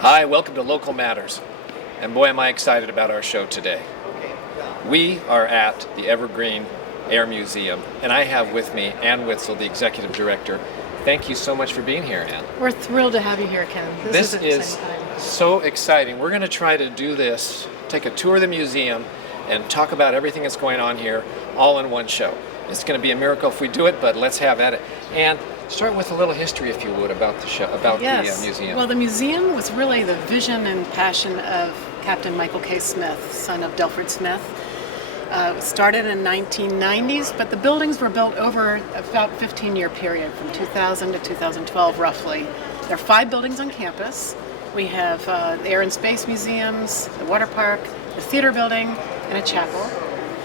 Hi, welcome to Local Matters. And boy, am I excited about our show today. We are at the Evergreen Air Museum, and I have with me Ann Witsil, the Executive Director. Thank you so much for being here, Ann. We're thrilled to have you here, Ken. This is so exciting. We're going to try to do this, take a tour of the museum, and talk about everything that's going on here all in one show. It's going to be a miracle if we do it, but let's have at it. And start with a little history, if you would, about the show, about the museum. Well, the museum was really the vision and passion of Captain Michael K. Smith, son of Delford Smith. It started in the 1990s, but the buildings were built over about a 15-year period, from 2000 to 2012, roughly. There are 5 buildings on campus. We have the Air and Space Museums, the water park, the theater building, and a chapel.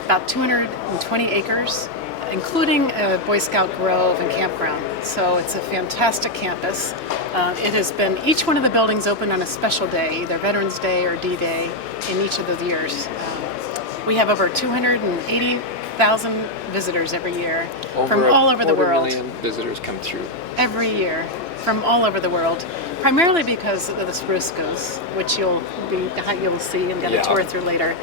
About 220 acres, including a Boy Scout Grove and campground. So it's a fantastic campus. It has been, each one of the buildings opened on a special day, either Veterans Day or D-Day in each of the years. We have over 280,000 visitors every year from all over the world. Over 250,000 visitors come through. Every year from all over the world, primarily because of the Spruce Goose, which you'll see and get a tour through later.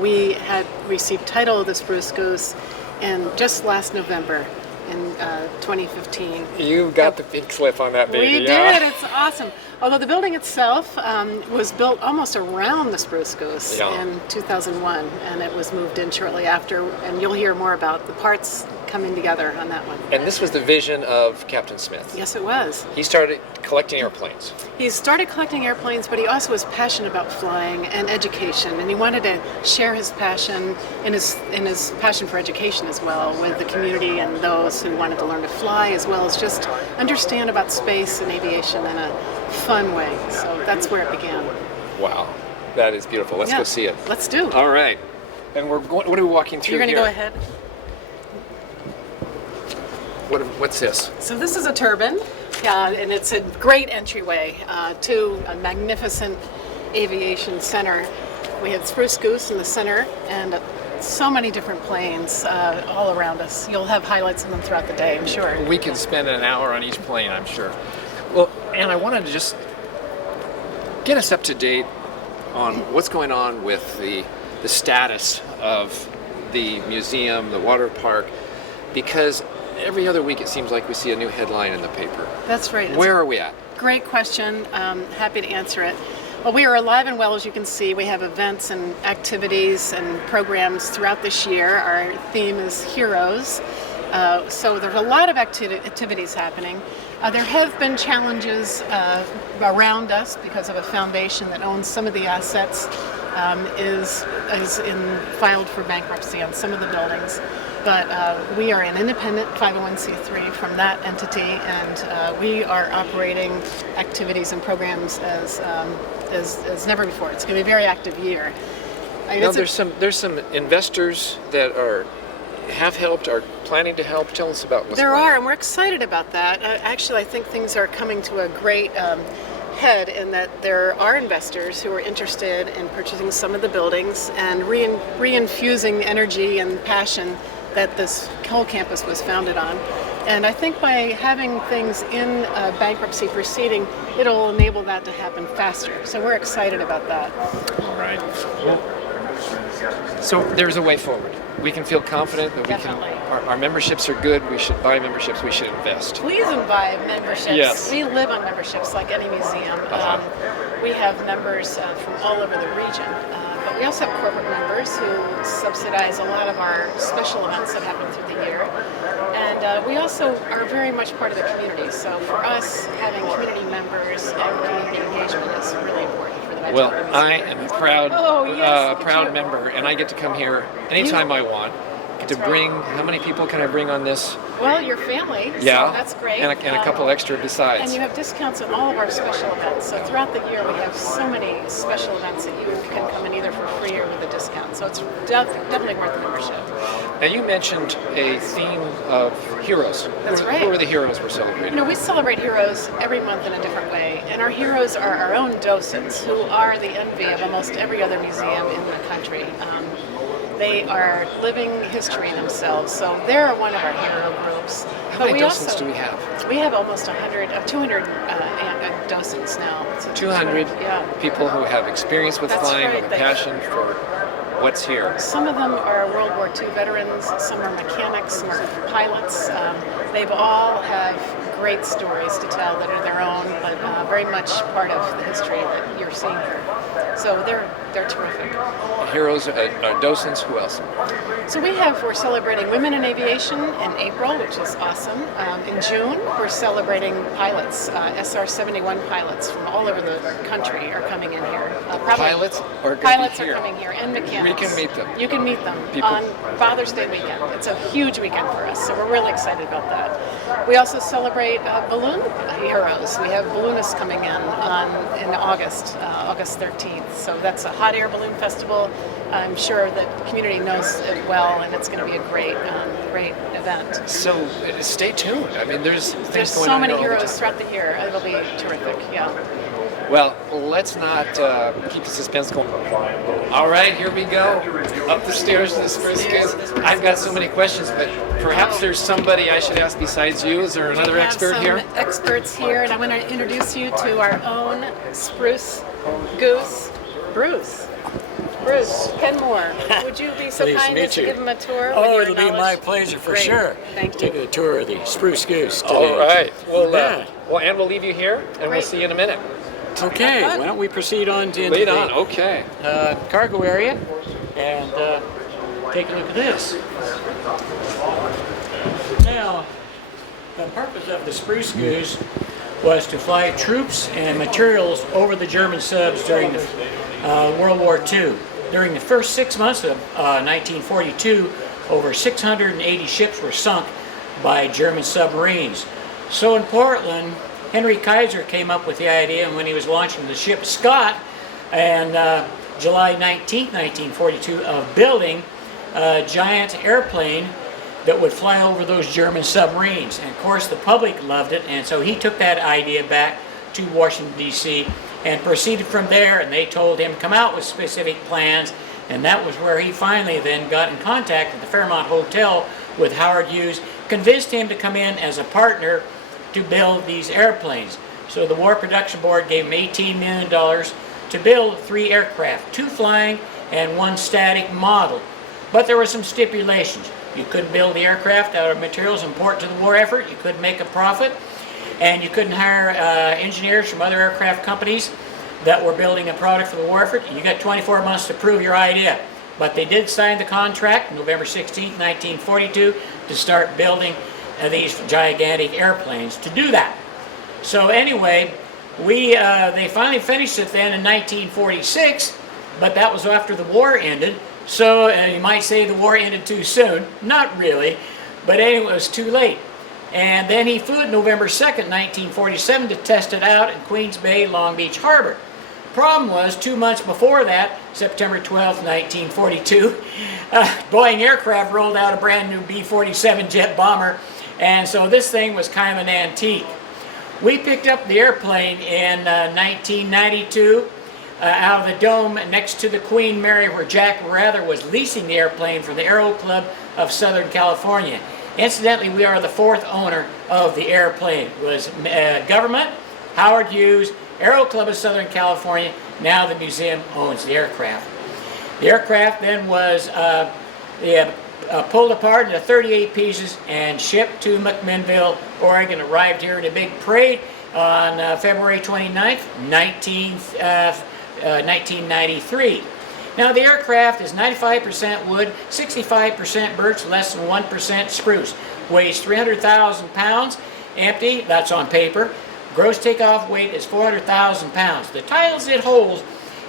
We had received title of the Spruce Goose in just last November in 2015. You got the pink slip on that baby. We did. It's awesome. Although the building itself was built almost around the Spruce Goose in 2001, and it was moved in shortly after, and you'll hear more about the parts coming together on that one. And this was the vision of Captain Smith. Yes, it was. He started collecting airplanes. He started collecting airplanes, but he also was passionate about flying and education, and he wanted to share his passion and his passion for education as well with the community and those who wanted to learn to fly, as well as just understand about space and aviation in a fun way. So that's where it began. Wow, that is beautiful. Let's go see it. Let's do. All right. And what are we walking through here? You're going to go ahead. What's this? So this is a turbine, and it's a great entryway to a magnificent aviation center. We have Spruce Goose in the center, and so many different planes all around us. You'll have highlights of them throughout the day, I'm sure. We can spend an hour on each plane, I'm sure. Well, and I wanted to just get us up to date on what's going on with the status of the museum, the water park, because every other week it seems like we see a new headline in the paper. That's right. Where are we at? Great question. Happy to answer it. Well, we are alive and well, as you can see. We have events and activities and programs throughout this year. Our theme is Heroes. So there's a lot of activities happening. There have been challenges around us because of a foundation that owns some of the assets is filed for bankruptcy on some of the buildings. But we are an independent 501c3 from that entity, and we are operating activities and programs as never before. It's going to be a very active year. Now, there's some investors that have helped, are planning to help. Tell us about what's going on. There are, and we're excited about that. Actually, I think things are coming to a great head in that there are investors who are interested in purchasing some of the buildings and reinfusing energy and passion that this whole campus was founded on. And I think by having things in a bankruptcy proceeding, it'll enable that to happen faster. So we're excited about that. All right. So there's a way forward. We can feel confident that our memberships are good. We should buy memberships. We should invest. Please buy memberships. Yes. We live on memberships like any museum. We have members from all over the region. But we also have corporate members who subsidize a lot of our special events that happen through the year. And we also are very much part of the community. So for us, having community members and community engagement is really important. Well, I am a proud member, and I get to come here anytime I want. Bring, how many people can I bring on this? Well, your family, so that's great. And a couple extra besides. And you have discounts on all of our special events. So throughout the year we have so many special events that you can come in either for free or with a discount. So it's definitely worth the membership. Now you mentioned a theme of heroes. That's right. Who are the heroes we're celebrating? We celebrate heroes every month in a different way. And our heroes are our own docents, who are the envy of almost every other museum in the country. They are living history themselves, so they're one of our hero groups. How many docents do we have? We have almost 200 docents now. So 200 yeah. people who have experience with That's flying, right. with a passion for what's here. Some of them are World War II veterans, some are mechanics, some are pilots. They've all have great stories to tell that are their own, but very much part of the history that you're seeing here. So they're terrific. Heroes, docents, who else? So we're celebrating women in aviation in April, which is awesome. In June, we're celebrating pilots, SR-71 pilots from all over the country are coming in here. Pilots are Pilots here. are coming here, and mechanics. We can meet them. You can meet them People. on Father's Day weekend. It's a huge weekend for us, so we're really excited about that. We also celebrate balloon heroes. We have balloonists coming in August, August 13th. So that's a hot air balloon festival. I'm sure that the community knows it well, and it's going to be a great event. So stay tuned. I mean, there's things There's going so on many here all the heroes time. throughout the year. It'll be terrific. Yeah. Well, let's not keep the suspense going. All right, here we go. Up the stairs to the Spruce Goose. I've got so many questions, but perhaps there's somebody I should ask besides you. Is there another expert here? We have some experts here, and I want to introduce you to our own Spruce Goose Bruce. Bruce Kenmore, would you be so Pleased to kind meet as to you. give him a tour? Oh, with it'll your be my knowledge? pleasure for Great. sure. Thank you. Take a tour of the Spruce Goose today. All right. Yeah. Well, Ann, we'll leave you here, and we'll Great. see you in a minute. Okay, why don't we proceed on to Lead the on. Okay. cargo area and take a look at this. Now, the purpose of the Spruce Goose was to fly troops and materials over the German subs during the World War II. During the first 6 months of 1942, over 680 ships were sunk by German submarines. So in Portland, Henry Kaiser came up with the idea when he was launching the ship Scott on July 19, 1942, of building a giant airplane that would fly over those German submarines. And of course the public loved it, and so he took that idea back to Washington, D.C. and proceeded from there, and they told him come out with specific plans, and that was where he finally then got in contact at the Fairmont Hotel with Howard Hughes, convinced him to come in as a partner to build these airplanes. So the War Production Board gave him $18 million to build 3 aircraft, 2 flying and 1 static model. But there were some stipulations. You couldn't build the aircraft out of materials important to the war effort, you couldn't make a profit, and you couldn't hire engineers from other aircraft companies that were building a product for the war effort. You got 24 months to prove your idea. But they did sign the contract November 16, 1942 to start building these gigantic airplanes to do that. So anyway, they finally finished it then in 1946, but that was after the war ended. So you might say the war ended too soon. Not really, but anyway, it was too late. And then he flew it November 2nd, 1947 to test it out in Queens Bay, Long Beach Harbor. Problem was, 2 months before that, September 12th, 1942, Boeing Aircraft rolled out a brand new B-47 jet bomber, and so this thing was kind of an antique. We picked up the airplane in 1992 out of the dome next to the Queen Mary, where Jack Rather was leasing the airplane for the Aero Club of Southern California. Incidentally, we are the 4th owner of the airplane. It was government, Howard Hughes, Aero Club of Southern California. Now the museum owns the aircraft. The aircraft then was pulled apart into 38 pieces and shipped to McMinnville, Oregon. Arrived here in a big parade on February 29th, 1993. Now the aircraft is 95% wood, 65% birch, less than 1% spruce. Weighs 300,000 pounds, empty, that's on paper. Gross takeoff weight is 400,000 pounds. The titles it holds,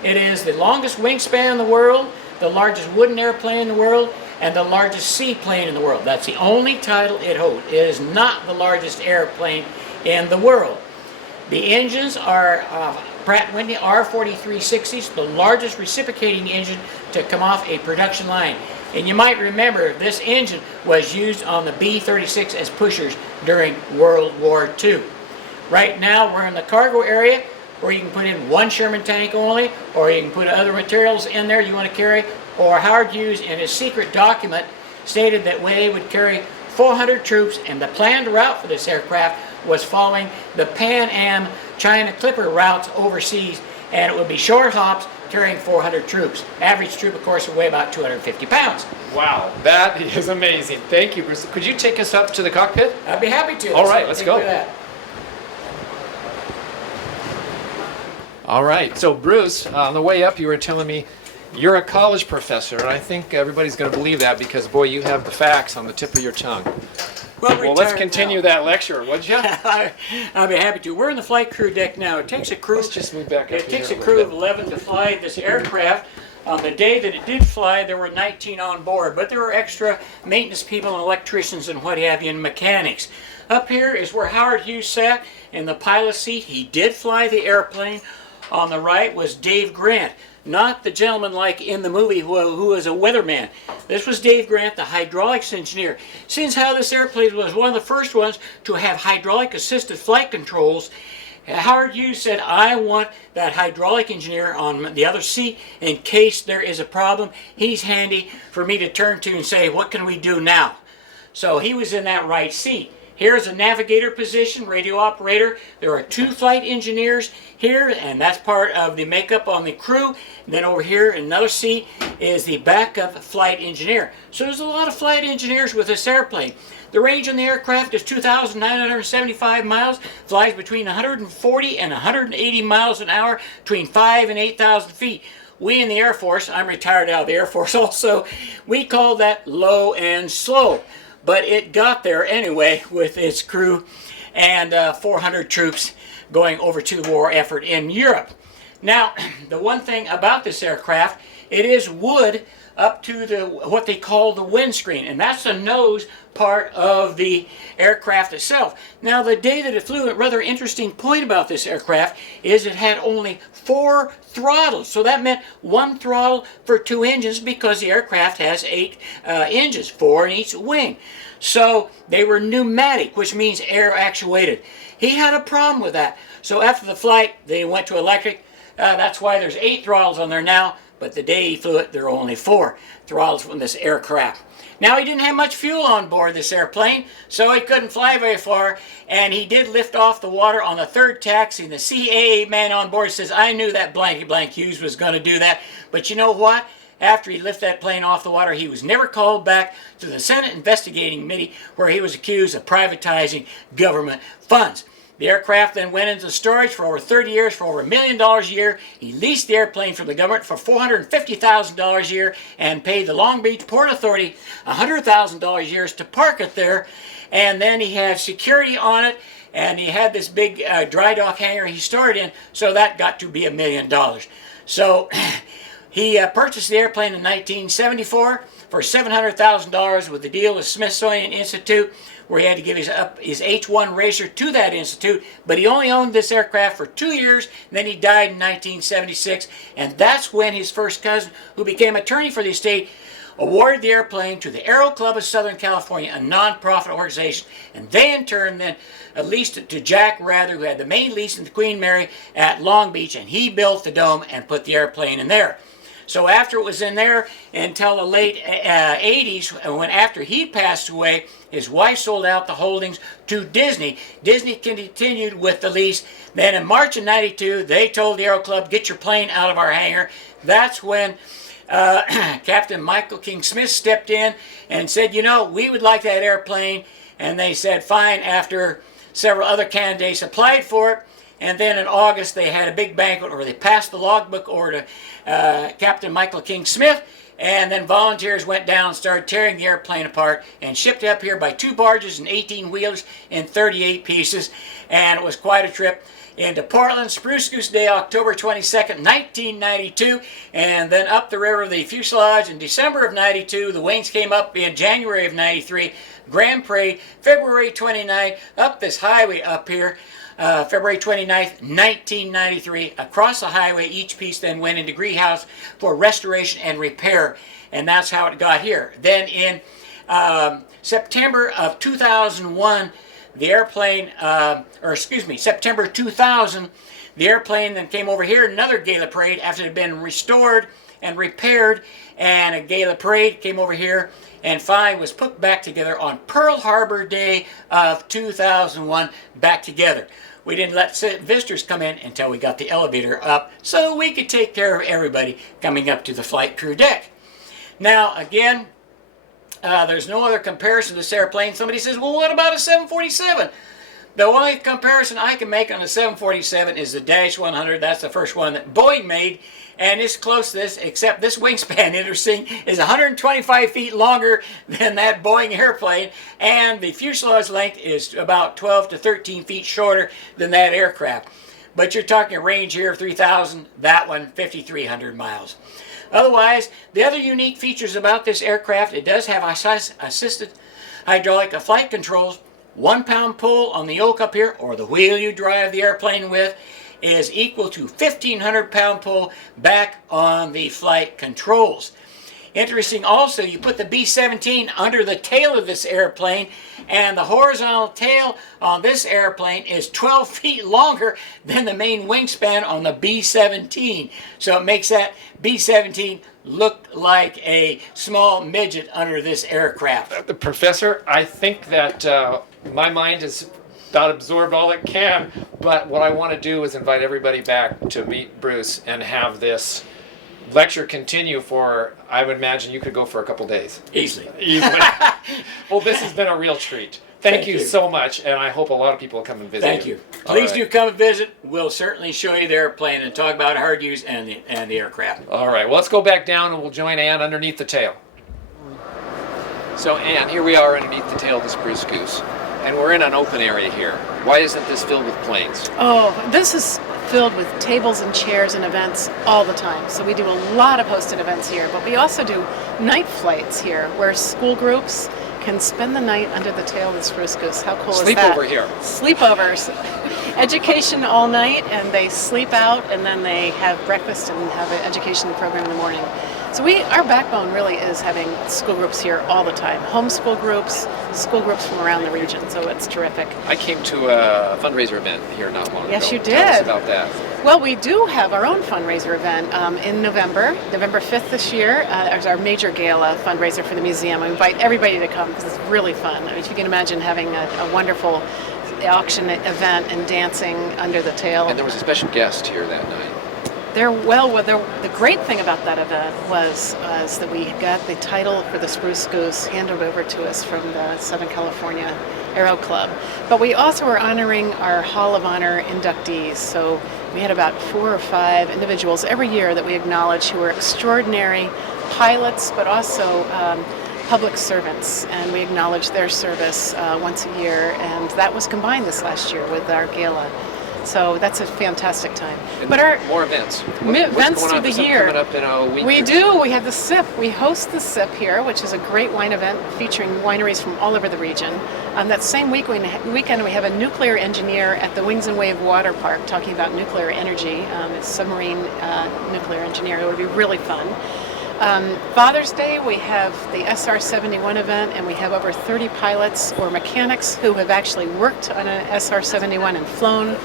it is the longest wingspan in the world, the largest wooden airplane in the world, and the largest seaplane in the world. That's the only title it holds. It is not the largest airplane in the world. The engines are Pratt & Whitney R4360s, the largest reciprocating engine to come off a production line. And you might remember this engine was used on the B-36 as pushers during World War II. Right now we're in the cargo area where you can put in 1 Sherman tank only, or you can put other materials in there you want to carry, or Howard Hughes in his secret document stated that they would carry 400 troops, and the planned route for this aircraft was following the Pan Am China Clipper routes overseas, and it would be short hops carrying 400 troops. Average troop, of course, would weigh about 250 pounds. Wow, that is amazing. Thank you, Bruce. Could you take us up to the cockpit? I'd be happy to. All right, let's go. Look at that. All right, so Bruce, on the way up, you were telling me you're a college professor, and I think everybody's going to believe that because, boy, you have the facts on the tip of your tongue. Well, let's continue that lecture, would you? I'll be happy to. We're in the flight crew deck now. It takes a crew. Let's just move back up It takes here a a crew little of 11 to fly this aircraft. On the day that it did fly, there were 19 on board, but there were extra maintenance people and electricians and what have you, and mechanics. Up here is where Howard Hughes sat in the pilot's seat. He did fly the airplane. On the right was Dave Grant, not the gentleman like in the movie who was a weatherman. This was Dave Grant, the hydraulics engineer. Since how this airplane was one of the first ones to have hydraulic assisted flight controls, Howard Hughes said, I want that hydraulic engineer on the other seat in case there is a problem. He's handy for me to turn to and say, what can we do now? So he was in that right seat. Here's a navigator position, radio operator. There are 2 flight engineers here, and that's part of the makeup on the crew. And then over here, another seat is the backup flight engineer. So there's a lot of flight engineers with this airplane. The range on the aircraft is 2,975 miles, flies between 140 and 180 miles an hour, between 5 and 8,000 feet. We in the Air Force, I'm retired out of the Air Force also, we call that low and slow. But it got there anyway with its crew and 400 troops going over to the war effort in Europe. Now, the one thing about this aircraft, it is wood up to the what they call the windscreen, and that's the nose part of the aircraft itself. Now, the day that it flew, a rather interesting point about this aircraft is it had only 4 throttles. So that meant 1 throttle for 2 engines because the aircraft has 8 engines, 4 in each wing. So they were pneumatic, which means air actuated. He had a problem with that. So after the flight, they went to electric. That's why there's 8 throttles on there now. But the day he flew it, there were only 4 throttles from this aircraft. Now, he didn't have much fuel on board this airplane, so he couldn't fly very far, and he did lift off the water on the 3rd taxi. And the CAA man on board says, I knew that blanky blank Hughes was going to do that, but you know what? After he lifted that plane off the water, he was never called back to the Senate Investigating Committee where he was accused of privatizing government funds. The aircraft then went into storage for over 30 years for over $1 million a year. He leased the airplane from the government for $450,000 a year and paid the Long Beach Port Authority $100,000 a year to park it there. And then he had security on it, and he had this big dry dock hangar he stored in, so that got to be $1 million. So he purchased the airplane in 1974 for $700,000 with the deal with Smithsonian Institute, where he had to give his H-1 racer to that institute, but he only owned this aircraft for 2 years, and then he died in 1976, and that's when his first cousin, who became attorney for the estate, awarded the airplane to the Aero Club of Southern California, a non-profit organization, and they in turn then leased it to Jack Rather, who had the main lease in the Queen Mary at Long Beach, and he built the dome and put the airplane in there. So after it was in there until the late 80s, when after he passed away, his wife sold out the holdings to Disney. Disney continued with the lease. Then in March of 92, they told the Aero Club, get your plane out of our hangar. That's when Captain Michael King Smith stepped in and said, you know, we would like that airplane. And they said, fine, after several other candidates applied for it. And then in August, they had a big banquet where they passed the logbook over to Captain Michael King Smith, and then volunteers went down and started tearing the airplane apart and shipped it up here by 2 barges and 18 wheelers in 38 pieces. And it was quite a trip into Portland, Spruce Goose Day, October 22nd, 1992, and then up the river, the fuselage in December of 92. The wings came up in January of 93. Grand Parade, February 29th, up this highway up here. February 29th, 1993, across the highway. Each piece then went into greenhouse for restoration and repair, and that's how it got here. Then in September of 2001, the airplane, September 2000, the airplane then came over here, another gala parade after it had been restored and repaired, and a gala parade came over here, and finally was put back together on Pearl Harbor Day of 2001, back together. we didn't let visitors come in until we got the elevator up so we could take care of everybody coming up to the flight crew deck. Now, again, there's no other comparison to this airplane. Somebody says, well, what about a 747? The only comparison I can make on a 747 is the Dash 100. That's the first one that Boeing made, and it's close to this, except this wingspan, interesting, is 125 feet longer than that Boeing airplane, and the fuselage length is about 12 to 13 feet shorter than that aircraft. But you're talking a range here of 3,000, that one 5,300 miles. Otherwise, the other unique features about this aircraft, it does have assisted hydraulic flight controls. 1 pound pull on the yoke up here, or the wheel you drive the airplane with, is equal to 1,500 pound pull back on the flight controls. Interesting also, you put the B-17 under the tail of this airplane, and the horizontal tail on this airplane is 12 feet longer than the main wingspan on the B-17. So it makes that B-17 look like a small midget under this aircraft. Professor, I think that my mind has about absorbed all it can, but what I want to do is invite everybody back to meet Bruce and have this lecture continue for, I would imagine you could go for a couple days. Easily. Well, this has been a real treat. Thank you so much, and I hope a lot of people will come and visit. Thank you. Please do come and visit. We'll certainly show you the airplane and talk about hard use and the aircraft. All right, well, let's go back down and we'll join Ann underneath the tail. So Ann, here we are underneath the tail of the Spruce Goose, and we're in an open area here. Why isn't this filled with planes? Oh, this is filled with tables and chairs and events all the time. So we do a lot of hosted events here, but we also do night flights here where school groups can spend the night under the tail of the Spruce Goose. How cool is that? Sleepover here. Sleepovers. Education all night, and they sleep out, and then they have breakfast and have an education program in the morning. So our backbone really is having school groups here all the time. Homeschool groups, school groups from around the region, so it's terrific. I came to a fundraiser event here not long ago. Yes, you did. Tell us about that. Well, we do have our own fundraiser event in November 5th this year. There's our major gala fundraiser for the museum. I invite everybody to come because it's really fun. I mean, if you can imagine having a wonderful auction event and dancing under the tail. And there was a special guest here that night. The great thing about that event was that we got the title for the Spruce Goose handed over to us from the Southern California Aero Club. But we also were honoring our Hall of Honor inductees. So we had about 4 or 5 individuals every year that we acknowledge who were extraordinary pilots, but also public servants. And we acknowledge their service once a year. And that was combined this last year with our gala. So that's a fantastic time. And but our more events. Events through the year. Coming up in a week. We do. We have the SIP. We host the SIP here, which is a great wine event featuring wineries from all over the region. That same weekend, we have a nuclear engineer at the Wings and Wave Water Park talking about nuclear energy. It's submarine nuclear engineer. It would be really fun. Father's Day, we have the SR-71 event, and we have over 30 pilots or mechanics who have actually worked on an SR-71 and flown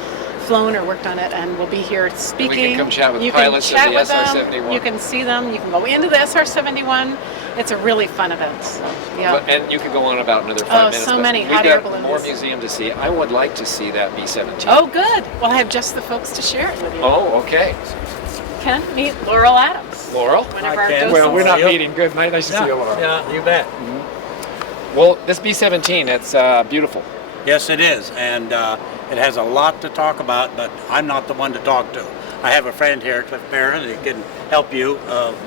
or worked on it, and will be here speaking. We can come chat with pilots of the SR-71. You can see them. You can go into the SR-71. It's a really fun event. So, yeah. And you could go on about another 5 minutes. So many hot air balloons. We've got more museum to see. I would like to see that B-17. Oh, good. Well, I have just the folks to share it with you. Oh, okay. Ken, meet Laurel Adams. Laurel? One of our docents. Well, we're not meeting. Good night. Nice to see you, Laurel. Yeah, you bet. Mm-hmm. Well, this B-17, it's beautiful. Yes, it is, and it has a lot to talk about, but I'm not the one to talk to. I have a friend here, Cliff Barron, who can help you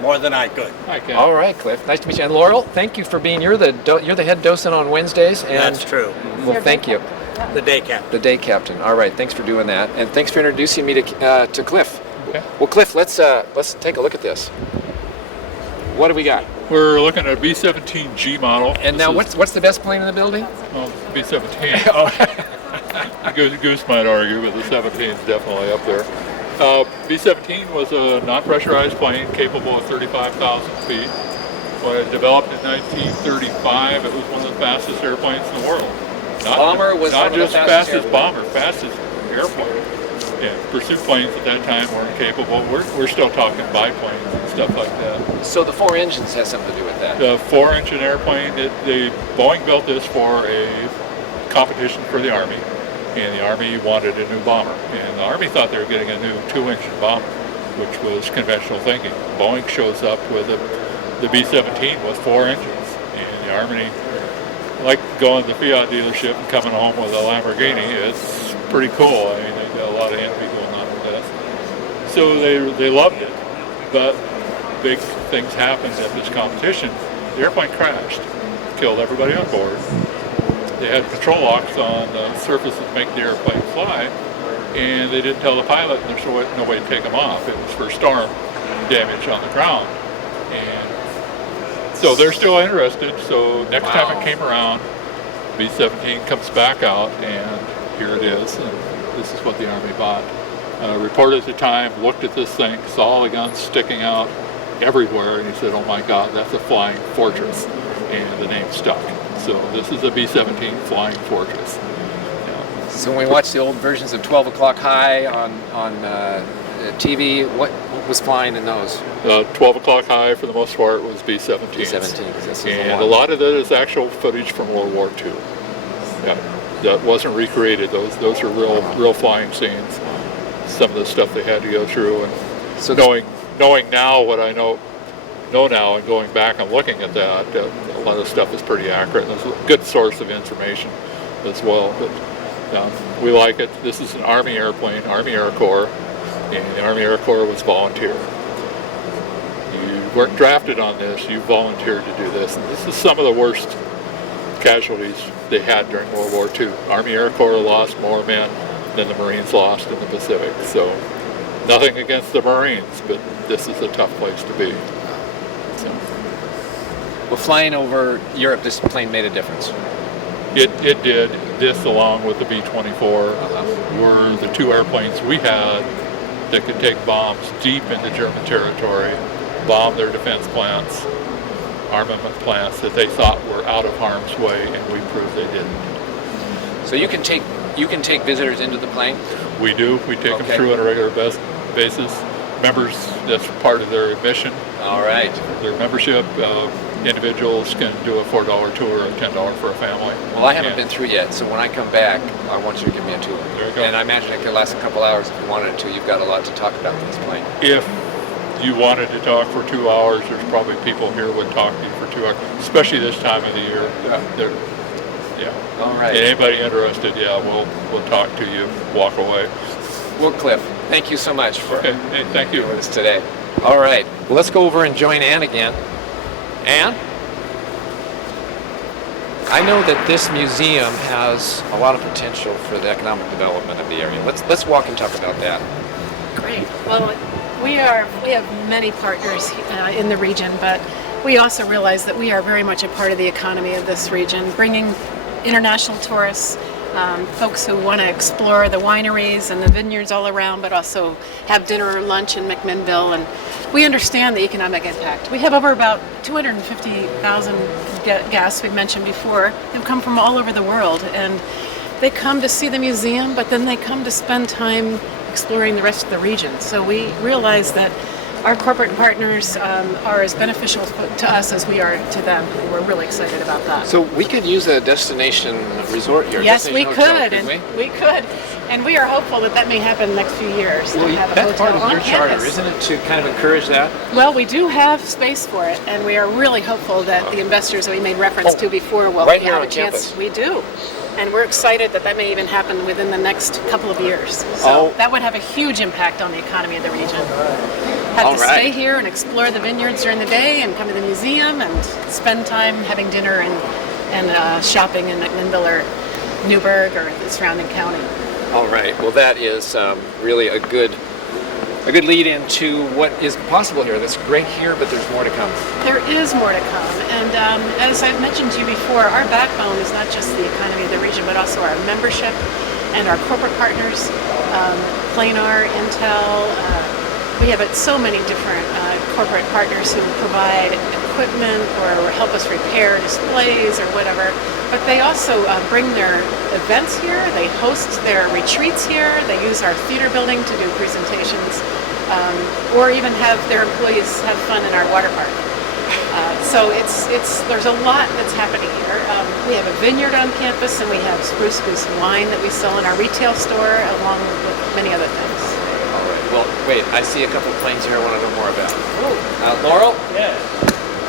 more than I could. Okay. All right, Cliff. Nice to meet you. And Laurel, thank you for being. You're the head docent on Wednesdays. And that's true. Well, thank you. The day captain. The day captain. All right. Thanks for doing that, and thanks for introducing me to Cliff. Okay. Well, Cliff, let's take a look at this. What do we got? We're looking at a B-17G model. And now, what's the best plane in the building? Well, B-17. Goose might argue, but the 17 is definitely up there. B-17 was a non-pressurized plane capable of 35,000 feet. When it developed in 1935, it was one of the fastest airplanes in the world. Bomber was not one of just the fastest bomber, fastest airplane. Yeah, pursuit planes at that time weren't capable. We're still talking biplanes and stuff like that. So the 4 engines has something to do with that. The 4-engine airplane, Boeing built this for a competition for the Army. and the Army wanted a new bomber. And the Army thought they were getting a new 2-engine bomber, which was conventional thinking. Boeing shows up with the B-17 with 4 engines, and the Army, like going to the Fiat dealership and coming home with a Lamborghini, it's pretty cool. I mean, they got a lot of envy going on with this. So they loved it, but big things happened at this competition. The airplane crashed, killed everybody on board. They had control locks on the surface that make the airplane fly, and they didn't tell the pilot, and there's no way to take them off. It was for storm damage on the ground. And so they're still interested. So next time it came around, B-17 comes back out, and here it is. And this is what the Army bought. Reporter at the time looked at this thing, saw the guns sticking out everywhere, and he said, "Oh my God, that's a flying fortress," and the name stuck. So this is a B-17 flying fortress. Yeah. So when we watch the old versions of 12 O'Clock High on TV, what was flying in those? 12 O'Clock High, for the most part, was B-17s. B-17, because this is the And one. a lot of that is actual footage from World War II. Yeah, that wasn't recreated. Those are real flying scenes. Some of the stuff they had to go through, and So knowing now what I know now, and going back and looking at that, a lot of stuff is pretty accurate. And it's a good source of information as well. But we like it. This is an Army airplane, Army Air Corps, and the Army Air Corps was volunteer. You weren't drafted on this, you volunteered to do this. And this is some of the worst casualties they had during World War II. Army Air Corps lost more men than the Marines lost in the Pacific. So nothing against the Marines, but this is a tough place to be. So Well, flying over Europe, this plane made a difference. it did. This, along with the B-24, were the two airplanes we had that could take bombs deep into German territory, bomb their defense plants, armament plants that they thought were out of harm's way, and we proved they didn't. So you can take visitors into the plane? We do. We take them through on a regular basis. Members, that's part of their admission. All right. Their membership, individuals can do a $4 tour or $10 for a family. Well, I haven't been through yet, so when I come back, I want you to give me a tour. There you go. And I imagine it could last a couple hours if you wanted to. You've got a lot to talk about in this plane. If you wanted to talk for 2 hours, there's probably people here would talk to you for 2 hours, especially this time of the year. Yeah. All right. And anybody interested, we'll talk to you, walk away. Well, Cliff, thank you so much for Okay, hey, thank you. doing this today. All right. Well, let's go over and join Ann again. Ann? I know that this museum has a lot of potential for the economic development of the area. Let's walk and talk about that. Great. Well, we have many partners in the region, but we also realize that we are very much a part of the economy of this region, bringing international tourists, folks who want to explore the wineries and the vineyards all around, but also have dinner or lunch in McMinnville. And we understand the economic impact. We have over about 250,000 guests, we mentioned before, who come from all over the world. And they come to see the museum, but then they come to spend time exploring the rest of the region. So we realize that our corporate partners are as beneficial to us as we are to them. And we're really excited about that. So we could use a destination resort here. Yes, we destination hotel, could, and we could, and we are hopeful that may happen in the next few years. Well, to have a that's part hotel of your on charter, campus. isn't it, to kind of encourage that? Well, we do have space for it, and we are really hopeful that the investors that we made reference to before will right here have on a chance. campus. We do, and we're excited that may even happen within the next couple of years. So that would have a huge impact on the economy of the region. Have to stay here and explore the vineyards during the day, and come to the museum and spend time having dinner and shopping in McMinnville or Newburgh or the surrounding county. All right. Well, that is really a good lead into what is possible here. That's great here, but there's more to come. There is more to come, and as I've mentioned to you before, our backbone is not just the economy of the region, but also our membership and our corporate partners, Planar, Intel. We have so many different corporate partners who provide equipment or help us repair displays or whatever, but they also bring their events here, they host their retreats here, they use our theater building to do presentations, or even have their employees have fun in our water park. So there's a lot that's happening here. We have a vineyard on campus, and we have Spruce Goose wine that we sell in our retail store, along with many other things. All right. Well, wait. I see a couple planes here I want to know more about. Laurel, Yes.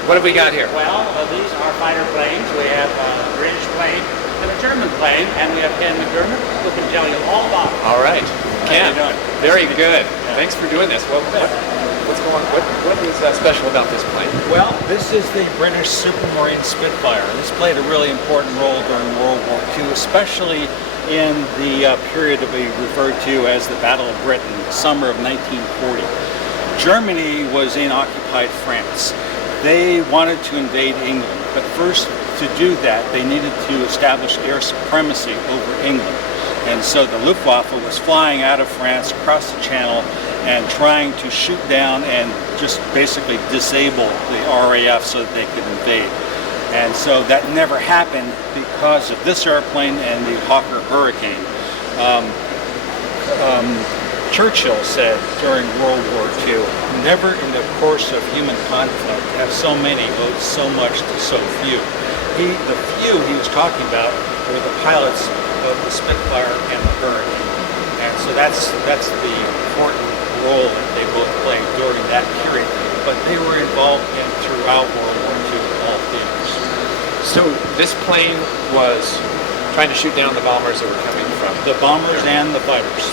what have we got here? Well, these are fighter planes. We have a British plane and a German plane, and we have Ken McDermott who can tell you all about it. All right. Ken, How you doing? very good. Thanks for doing this. What's going on? What is special about this plane? Well, this is the British Supermarine Spitfire. This played a really important role during World War II, especially in the period that we referred to as the Battle of Britain, summer of 1940. Germany was in occupied France. They wanted to invade England, but first to do that, they needed to establish air supremacy over England. And so the Luftwaffe was flying out of France across the channel and trying to shoot down and just basically disable the RAF so that they could invade. And so that never happened because of this airplane and the Hawker Hurricane. Churchill said during World War II, never in the course of human conflict have so many owed so much to so few. The few he was talking about were the pilots of the Spitfire and the Hurricane. And so that's the important role that they both played during that period. But they were involved throughout World War II in all theaters. So this plane was trying to shoot down the bombers that were coming from. The bombers and the fighters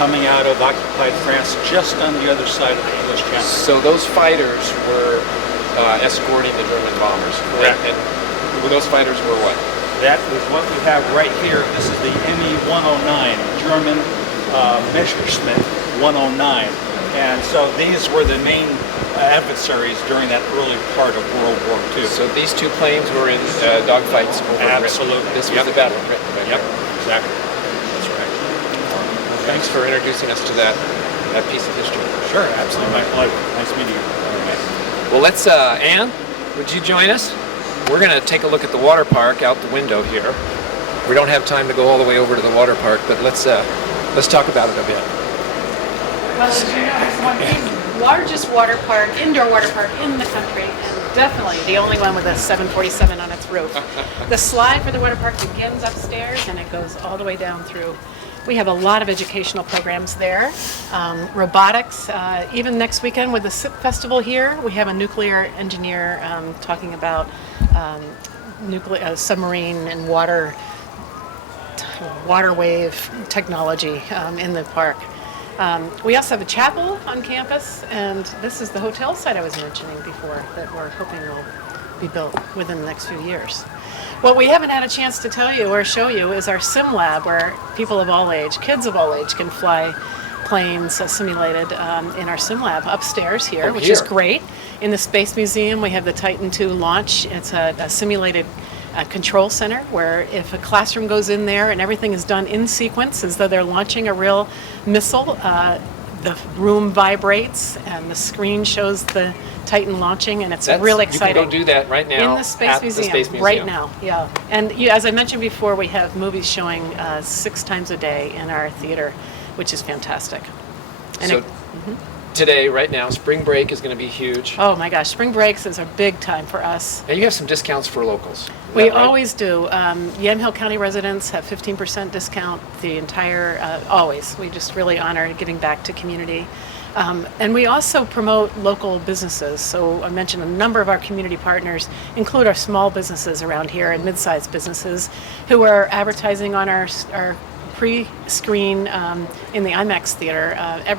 coming out of occupied France just on the other side of the English Channel. So those fighters were escorting the German bombers. Correct. And those fighters were what? That is what we have right here. This is the ME-109, German Messerschmitt 109. And so these were the main adversaries during that early part of World War II. So these two planes were in dogfights over Absolutely. Britain. This was Yep. the Battle of Britain. Right Yep, there. exactly. That's right. Thanks for introducing us to that piece of history. Sure, absolutely. My pleasure. Nice meeting you. Well, let's, Ann, would you join us? We're going to take a look at the water park out the window here. We don't have time to go all the way over to the water park, but let's talk about it a bit. Well, as you know, it's one of the largest indoor water park in the country, and definitely the only one with a 747 on its roof. The slide for the water park begins upstairs and it goes all the way down through. We have a lot of educational programs there, robotics. Even next weekend with the SIP Festival here, we have a nuclear engineer talking about submarine and water wave technology in the park. We also have a chapel on campus, and this is the hotel site I was mentioning before that we're hoping will be built within the next few years. What we haven't had a chance to tell you or show you is our sim lab, where people of all age, kids of all age, can fly planes simulated in our sim lab upstairs here, which is great. In the Space Museum, we have the Titan II launch. It's a simulated control center where if a classroom goes in there and everything is done in sequence as though they're launching a real missile, the room vibrates and the screen shows the Titan launching, and it's really exciting. You can go do that right now in the Space Museum. Right now, yeah. And as I mentioned before, we have movies showing 6 times a day in our theater, which is fantastic. And so today, right now, spring break is going to be huge. Oh my gosh, spring breaks is a big time for us. And you have some discounts for locals. We always do. Yamhill County residents have 15% discount the entire, always. We just really honor giving back to community. And we also promote local businesses. So I mentioned a number of our community partners include our small businesses around here and mid-sized businesses who are advertising on our pre-screen in the IMAX theater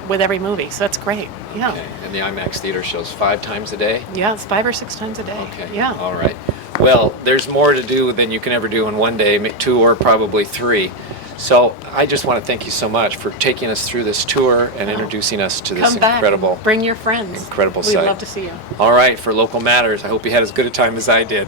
with every movie. So that's great. Yeah. Okay. And the IMAX theater shows 5 times a day? Yeah, it's 5 or 6 times a day. Okay. Yeah. All right. Well, there's more to do than you can ever do in one day, 2 or probably 3. So I just want to thank you so much for taking us through this tour and introducing us to this Come back. incredible, Bring your friends. incredible We'd site. love to see you. All right, for Local Matters, I hope you had as good a time as I did.